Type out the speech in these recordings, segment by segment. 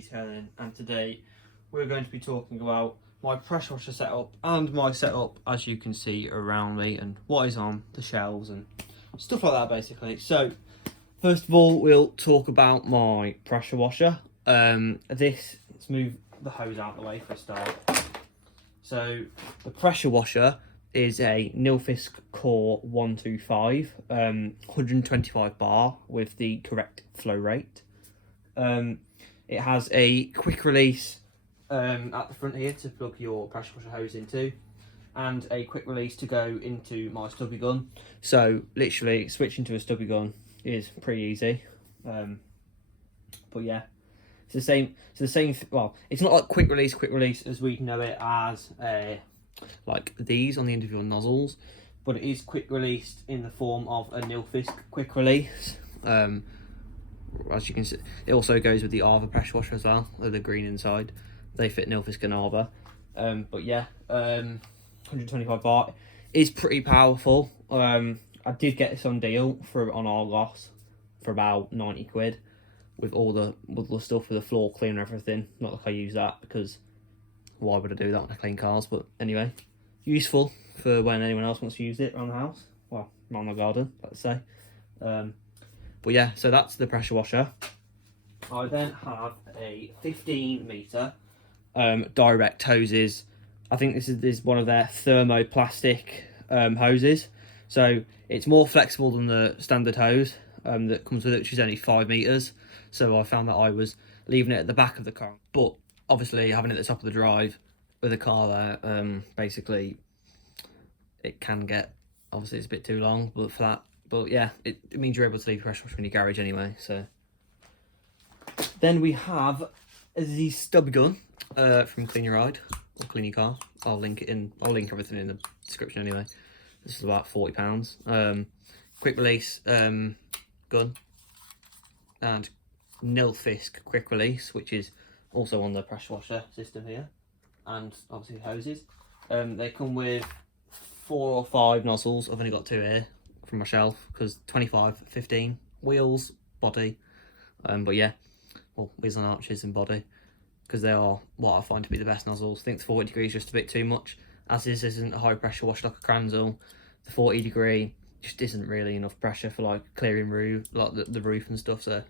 Detailing, and today we're going to be talking about my pressure washer setup and my setup as you can see around me and what is on the shelves and stuff like that basically. So first of all we'll talk about my pressure washer. Let's move the hose out of the way for a start. So the pressure washer is a Nilfisk Core 125, 125 bar with the correct flow rate. It has a quick release at the front here to plug your pressure washer hose into, and a quick release to go into my stubby gun. So literally switching to a stubby gun is pretty easy. But yeah, it's the same. Well, it's not like quick release as we know it as like these on the end of your nozzles, but it is quick released in the form of a Nilfisk quick release. As you can see, it also goes with the Arbor pressure washer as well, with the green inside. They fit Nilfisk and Arbor. But yeah, 125 bar is pretty powerful. I did get this on deal on Argos for about 90 quid with all the stuff for the floor cleaner and everything. Not like I use that, because why would I do that when I clean cars? But anyway, useful for when anyone else wants to use it around the house. Well, around the garden, let's say. But yeah, so that's the pressure washer. I then have a 15 metre direct hoses. I think this is one of their thermoplastic hoses. So it's more flexible than the standard hose that comes with it, which is only 5 metres. So I found that I was leaving it at the back of the car. But obviously having it at the top of the drive with a car there, basically it can get, obviously it's a bit too long, but for that, but yeah, it means you're able to leave your pressure washer in your garage anyway. So then we have the stubby gun from Clean Your Ride or Clean Your Car. I'll link everything in the description anyway. This is about £40. Quick release gun and Nilfisk quick release, which is also on the pressure washer system here, and obviously hoses. They come with 4 or 5 nozzles. I've only got 2 here from my shelf because 25, 15 wheels, body. But yeah, well, wheels and arches and body, because they are what I find to be the best nozzles. I think the 40 degrees just a bit too much, as this isn't a high pressure wash like a Kranzel. The 40 degree just isn't really enough pressure for like clearing roof, like the roof and stuff. So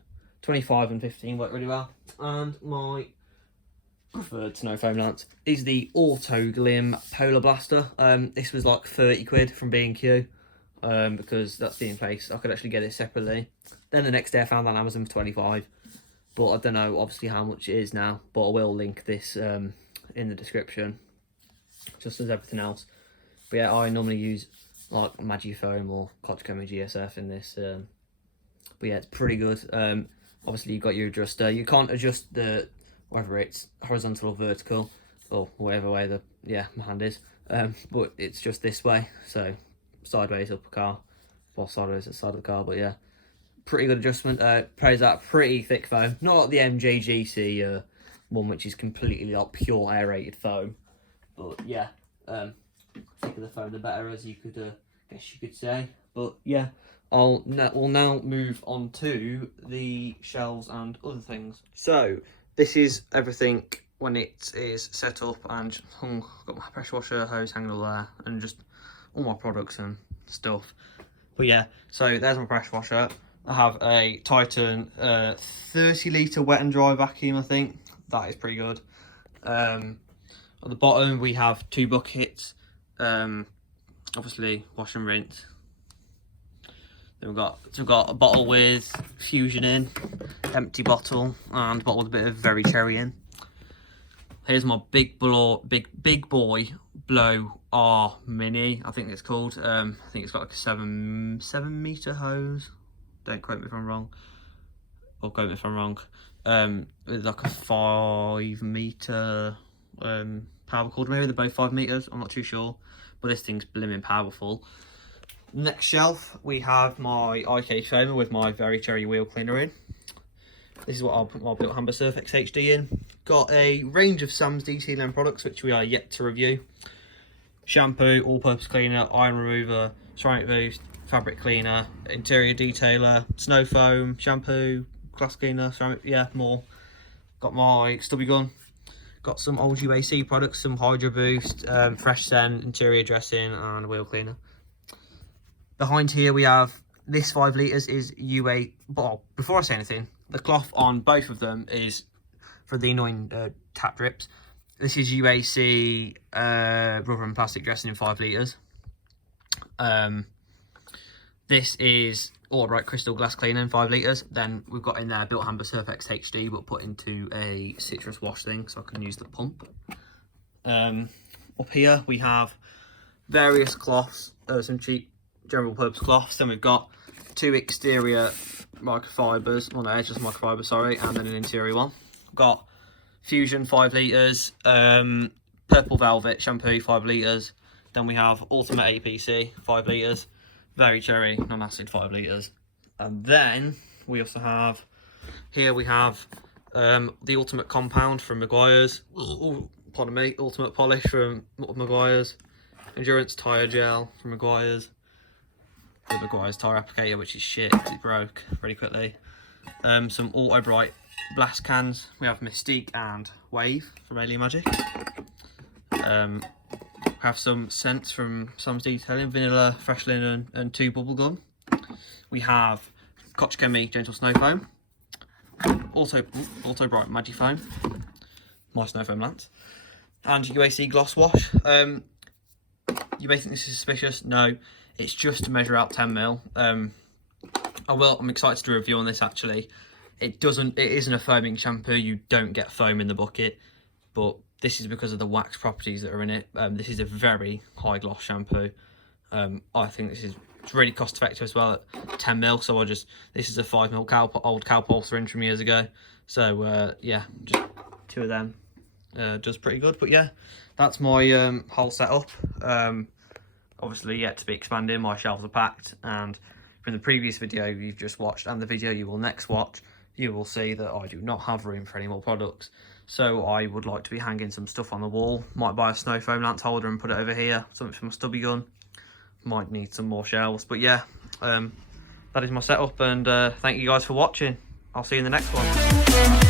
25 and 15 work really well. And my preferred snow foam lance is the Autoglym Polar Blaster. This was like 30 quid from B&Q, because that's the only place I could actually get it separately. Then the next day I found that on Amazon for 25, but I don't know obviously how much it is now, but I will link this in the description, just as everything else. But yeah, I normally use like Magifoam or Kochkomi GSF in this, but yeah, it's pretty good. Obviously you've got your adjuster. You can't adjust the, whether it's horizontal or vertical, or whatever way my hand is, but it's just this way, so sideways up a car, well, sideways at the side of the car. But yeah, pretty good adjustment. Plays out pretty thick foam, not like the MJGC one, which is completely like pure aerated foam, but yeah, thicker the foam the better, as you could guess you could say. But yeah, we'll now move on to the shelves and other things. So this is everything when it is set up and hung. Got my pressure washer hose hanging all there, and just all my products and stuff. But yeah, so there's my pressure washer. I have a Titan 30 litre wet and dry vacuum. I think that is pretty good. At the bottom we have 2 buckets, obviously wash and rinse. Then we've got a bottle with Fusion in, empty bottle, and a bottle with a bit of Very Cherry in. Here's my Big Boi Blower Mini, I think it's called. I think it's got like a 7 metre hose. Don't quote me if I'm wrong. Or quote me if I'm wrong. With like a 5 metre power cord. Maybe they're both 5 metres. I'm not too sure. But this thing's blimmin' powerful. Next shelf, we have my IK foamer with my Very Cherry wheel cleaner in. This is what I'll put my built Hamber Surf XHD in. Got a range of Sam's DTLM products, which we are yet to review. Shampoo, all-purpose cleaner, iron remover, ceramic boost, fabric cleaner, interior detailer, snow foam, shampoo, glass cleaner, ceramic, yeah, more. got my stubby gun, got some old UAC products, some Hydro Boost, Fresh Scent, interior dressing and wheel cleaner. Behind here we have this 5 litres is UA, well, before I say anything, the cloth on both of them is for the annoying tap drips. This is UAC rubber and plastic dressing in 5 litres. This is Alright Crystal Glass Cleaner in 5 litres. Then we've got in there Built Hamber Surf X HD, but put into a citrus wash thing so I can use the pump. Up here we have various cloths, some cheap general purpose cloths. Then we've got 2 exterior microfibers, well no, just microfiber, sorry, and then an interior one. We've got Fusion 5 litres, Purple Velvet shampoo 5 litres. Then we have Ultimate APC 5 litres, Very Cherry non-acid 5 litres. And then we also have, here we have the Ultimate Compound from Maguire's, pardon me, Ultimate Polish from Maguire's, Endurance Tyre Gel from Maguire's, the Maguire's tyre applicator, which is shit because it broke pretty quickly. Some Auto Bright blast cans. We have Mystique and Wave from Alien Magic. We have some scents from Sam's Detailing, Vanilla, Fresh Linen and 2 Bubblegum. We have Koch Chemie Gentle Snow Foam, Auto Bright Magic Foam, my snow foam lance, and UAC Gloss Wash. You may think this is suspicious. No, it's just to measure out 10 ml. I'm excited to do a review on this actually. It isn't a foaming shampoo, you don't get foam in the bucket, but this is because of the wax properties that are in it. This is a very high gloss shampoo. I think it's really cost effective as well at 10 ml. So this is a 5 ml old Cowpole syringe from years ago. So yeah, just 2 of them does pretty good. But yeah, that's my whole setup. Obviously yet to be expanded, my shelves are packed, and from the previous video you've just watched and the video you will next watch, you will see that I do not have room for any more products. So I would like to be hanging some stuff on the wall. Might buy a snow foam lance holder and put it over here, something for my stubby gun. Might need some more shelves, but yeah, that is my setup, and thank you guys for watching. I'll see you in the next one.